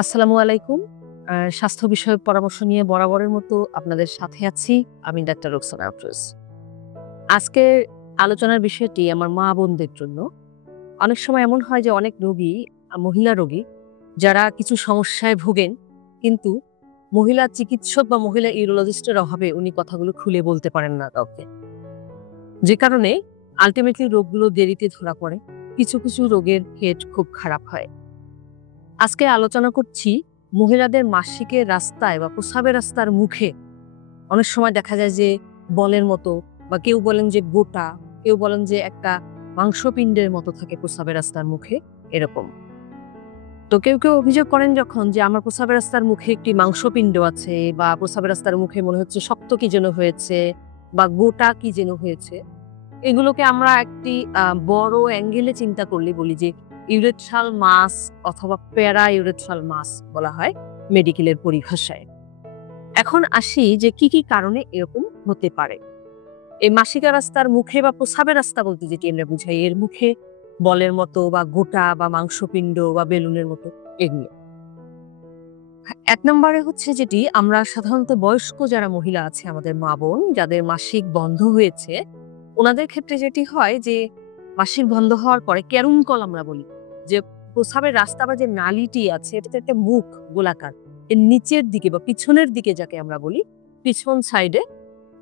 আসসালামু আলাইকুম। স্বাস্থ্য বিষয়ক পরামর্শ নিয়ে বরাবরের মতো আপনাদের সাথে আছি। আমি ডাক্তার রোকসানা আফরোজ। আজকের আলোচনার বিষয়টি আমার মা-বোনদের জন্য। অনেক সময় এমন হয় যে অনেক রোগী, মহিলা রোগী যারা কিছু সমস্যায় ভোগেন, কিন্তু মহিলা চিকিৎসক বা মহিলা ইউরোলজিস্টের অভাবে উনি কথাগুলো খুলে বলতে পারেন না কাউকে। যে কারণে আল্টিমেটলি রোগগুলো দেরিতে ধরা পড়ে। কিছু রোগের হেড খুব খারাপ হয়। আজকে আলোচনা করছি মহিলাদের মাসিকের রাস্তায় বা প্রস্রাবের রাস্তার মুখে অনেক সময় দেখা যায় যে বলের মতো, বা কেউ বলেন যে গোটা, কেউ বলেন যে একটা মাংসপিণ্ডের মতো থাকে প্রস্রাবের রাস্তার মুখে, এরকম। তো কেউ অভিযোগ করেন যখন যে আমার প্রস্রাবের রাস্তার মুখে একটি মাংসপিণ্ড আছে, বা প্রস্রাবের রাস্তার মুখে মনে হচ্ছে শক্ত কি যেন হয়েছে বা গোটা কি যেন হয়েছে, এগুলোকে আমরা একটি বড় অ্যাঙ্গেলে চিন্তা করলে বলি যে ইউরেথ্রাল মাস অথবা প্যারা ইউরেথ্রাল মাস বলা হয় মেডিকেলের পরিভাষায়। এখন আসি যে কি কারণে এরকম হতে পারে। এই মাসিকা রাস্তার মুখে বা প্রস্রাবের রাস্তা বলতে যেটি আমরা বুঝাই, এর মুখে বলের মতো বা গোটা বা মাংসপিণ্ড বা বেলুনের মতো, এগুলো। এক নম্বরে হচ্ছে যেটি আমরা সাধারণত বয়স্ক যারা মহিলা আছে, আমাদের মা বোন যাদের মাসিক বন্ধ হয়েছে, ওনাদের ক্ষেত্রে যেটি হয় যে মাসিক বন্ধ হওয়ার পরে ক্যারুনকল আমরা বলি, যে প্রস্রাবের রাস্তা বা যে নালীটি আছে এটাতে একটা মুখ গোলাকার, এর নিচের দিকে বা পিছনের দিকে যাকে আমরা বলি, পিছন সাইডে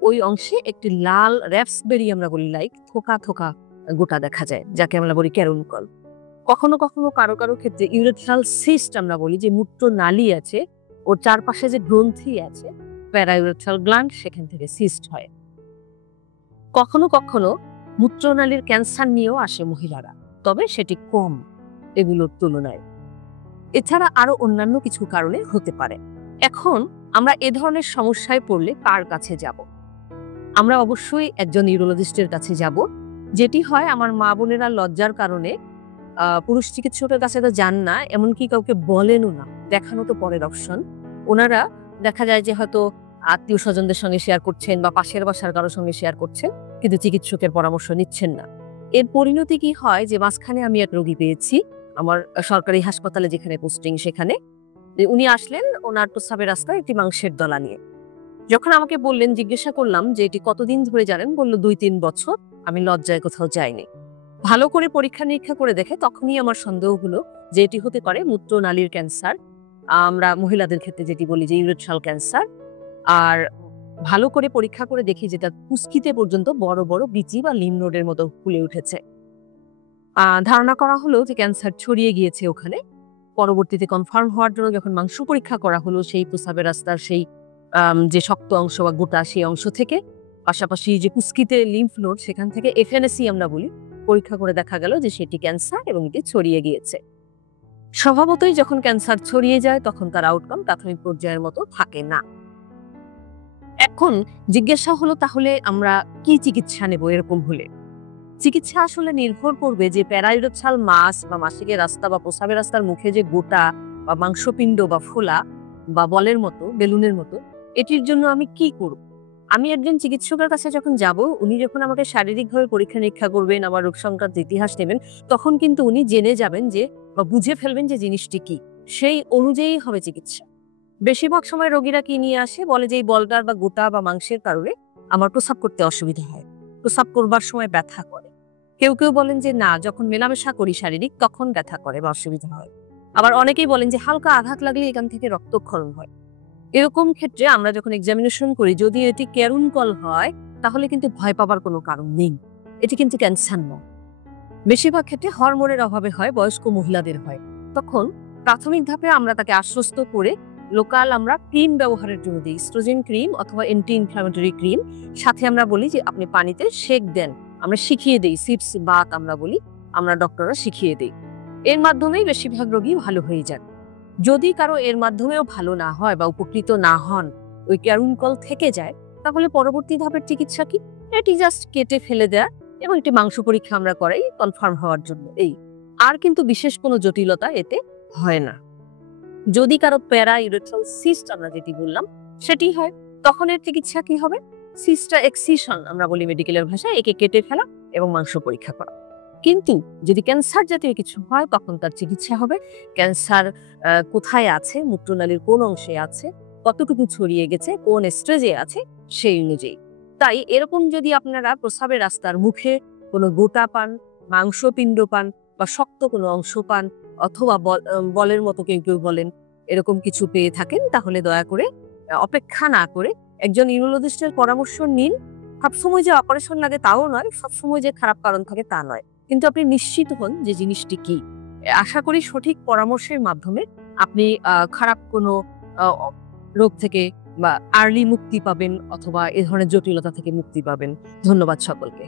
ওই অংশে একটি লাল র্যাপসবেরি আমরা বলি লাইক থোকা গোটা দেখা যায়, যাকে আমরা বলি ক্যারুনকল। কখনো কারো ক্ষেত্রে ইউরেথ্রাল সিস্ট আমরা বলি, যে মূত্র নালী আছে ওর চারপাশে যে গ্রন্থি আছে প্যারাইউরেথ্রাল গ্ল্যান্ড, সেখান থেকে সিস্ট হয়। কখনো মূত্রনালীর ক্যান্সার নিয়েও আসে মহিলারা, তবে সেটি কম এগুলোর তুলনায়। এছাড়া আরো অন্যান্য কিছু কারণে হতে পারে। এখন আমরা এ ধরনের সমস্যায় পড়লে কার কাছে যাব? আমরা অবশ্যই একজন ইউরোলজিস্টের কাছে যাব। যেটি হয়, আমার মা বোনেরা লজ্জার কারণে পুরুষ চিকিৎসকের কাছে তো যান না, এমনকি কাউকে বলেনও না, দেখানো তো পরের অপশন। ওনারা দেখা যায় যে হয়তো আত্মীয় স্বজনদের সঙ্গে শেয়ার করছেন বা পাশের বাসার কারোর সঙ্গে শেয়ার করছেন, কিন্তু চিকিৎসকের পরামর্শ নিচ্ছেন না। এর পরিণতি কি হয় যে মাঝখানে আমি এক রোগী পেয়েছি আমার সরকারি হাসপাতালে যেখানে পোস্টিং, সেখানে যে উনি আসলেন ওনার প্রস্রাবের রাস্তায় একটি মাংসের দলা নিয়ে। যখন আমাকে বললেন, জিজ্ঞাসা করলাম যে এটি কতদিন ধরে জানেন, বলল ২-৩ বছর, আমি লজ্জায় কোথাও যাইনি। ভালো করে পরীক্ষা নিরীক্ষা করে দেখে তখনই আমার সন্দেহ হলো যে এটি হতে পারে মূত্রনালীর ক্যান্সার, আমরা মহিলাদের ক্ষেত্রে যেটি বলি যে ইউরেথ্রাল ক্যান্সার। আর ভালো করে পরীক্ষা করে দেখি যেটা কুস্কিতে পর্যন্ত বড় বিচি বা লিম্ফ নোডের মতো ফুলে উঠেছে। ধারণা করা হলো যে ক্যান্সার ছড়িয়ে গিয়েছে ওখানে। পরবর্তীতে কনফার্ম হওয়ার জন্য যখন মাংস পরীক্ষা করা হলো, সেই প্রস্রাবের রাস্তার সেই যে শক্ত অংশ বা গোটা সেই অংশ থেকে, পাশাপাশি যে কুস্কিতে লিম্ফ নোড সেখান থেকে এফএনএসি আমরা বলি, পরীক্ষা করে দেখা গেল যে সেটি ক্যান্সার এবং এটি ছড়িয়ে গিয়েছে। স্বভাবতই যখন ক্যান্সার ছড়িয়ে যায় তখন তার আউটকাম প্রাথমিক পর্যায়ের মতো থাকে না। এখন জিজ্ঞাসা হলো, তাহলে আমরা কি চিকিৎসা নেব এরকম হলে? চিকিৎসা আসলে নির্ভর করবে যে প্যারাইউরেথ্রাল মাস বা মাসিকের রাস্তা বা প্রস্রাবের রাস্তার মুখে যে গোটা বা মাংসপিণ্ড বা ফোলা বা বলের মতো, বেলুনের মতো, এটির জন্য আমি কি করব। আমি একজন চিকিৎসকের কাছে যখন যাব, উনি যখন আমাকে শারীরিকভাবে পরীক্ষা নিরীক্ষা করবেন, আমার রোগ সংক্রান্ত ইতিহাস নেবেন, তখন কিন্তু উনি জেনে যাবেন যে বা বুঝে ফেলবেন যে জিনিসটি কি, সেই অনুযায়ী হবে চিকিৎসা। বেশিরভাগ সময় রোগীরা কি নিয়ে আসে, বলে যে এই বলগার বা গোটা বা মাংসের কারণে আমার প্রস্রাব করতে অসুবিধা হয়, প্রস্রাব করবার সময় ব্যথা করে। কেউ বলেন যে না, যখন মেলামেশা করি শারীরিক তখন ব্যথা করে বা অসুবিধা হয়। আবার অনেকেই বলেন যে হালকা আঘাত লাগলে এখান থেকে রক্তক্ষরণ হয়। এরকম ক্ষেত্রে আমরা যখন এক্সামিনেশন করি, যদি এটি ক্যারুনকল হয় তাহলে কিন্তু ভয় পাবার কোনো কারণ নেই, এটি কিন্তু ক্যান্সার নয়। বেশিরভাগ ক্ষেত্রে হরমোনের অভাবে হয়, বয়স্ক মহিলাদের হয়। তখন প্রাথমিক ধাপে আমরা তাকে আশ্বস্ত করে লোকাল আমরা ক্রিম ব্যবহারের জন্য দিই, ইস্ট্রোজেন ক্রিম অথবা অ্যান্টি ইনফ্ল্যামেটরি ক্রিম। সাথে আমরা বলি যে আপনি পানিতে সেক দেন, আমরা শিখিয়ে দিই, সিপস বাত আমরা বলি, আমরা ডক্টররা শিখিয়ে দিই। এর মাধ্যমেই বেশিরভাগ রোগী ভালো হয়ে যান। যদি কারো এর মাধ্যমেও ভালো না হয় বা উপকৃত না হন, ওই ক্যারুনকল থেকে যায়, তাহলে পরবর্তী ধাপের চিকিৎসা কি? এটি জাস্ট কেটে ফেলে দেয়া এবং একটি মাংস পরীক্ষা আমরা করাই কনফার্ম হওয়ার জন্য, এই। আর কিন্তু বিশেষ কোনো জটিলতা এতে হয় না। যদি কারো প্যারা ইউরেথ্রাল সিস্ট আমরা যেটি বললাম সেটি হয়, তখন এর চিকিৎসা কি হবে? সিস্টা এক্সিশন আমরা বলি মেডিকেলের ভাষায়, একে কেটে ফেলা এবং মাংস পরীক্ষা করা। কিন্তু যদি ক্যান্সার জাতীয় কিছু হয় তখন তার চিকিৎসা হবে ক্যান্সার কোথায় আছে, মূত্রনালীর কোন অংশে আছে, কতটুকু ছড়িয়ে গেছে, কোন স্টেজে আছে সেই অনুযায়ী। তাই এরকম যদি আপনারা প্রস্রাবের রাস্তার মুখে কোনো গোটা পান, মাংসপিণ্ড পান বা শক্ত কোনো অংশ পান অথবা বলের মতো কেউ কেউ বলেন এরকম কিছু পেয়ে থাকেন, তাহলে দয়া করে অপেক্ষা না করে একজন ইউরোলজিস্টের পরামর্শ নিন। সবসময় যে অপারেশন লাগে তাও নয়, সবসময় যে খারাপ কারণ থাকে তা নয়, কিন্তু আপনি নিশ্চিত হন যে জিনিসটি কি। আশা করি সঠিক পরামর্শের মাধ্যমে আপনি খারাপ কোনো রোগ থেকে বা আর্লি মুক্তি পাবেন অথবা এ ধরনের জটিলতা থেকে মুক্তি পাবেন। ধন্যবাদ সকলকে।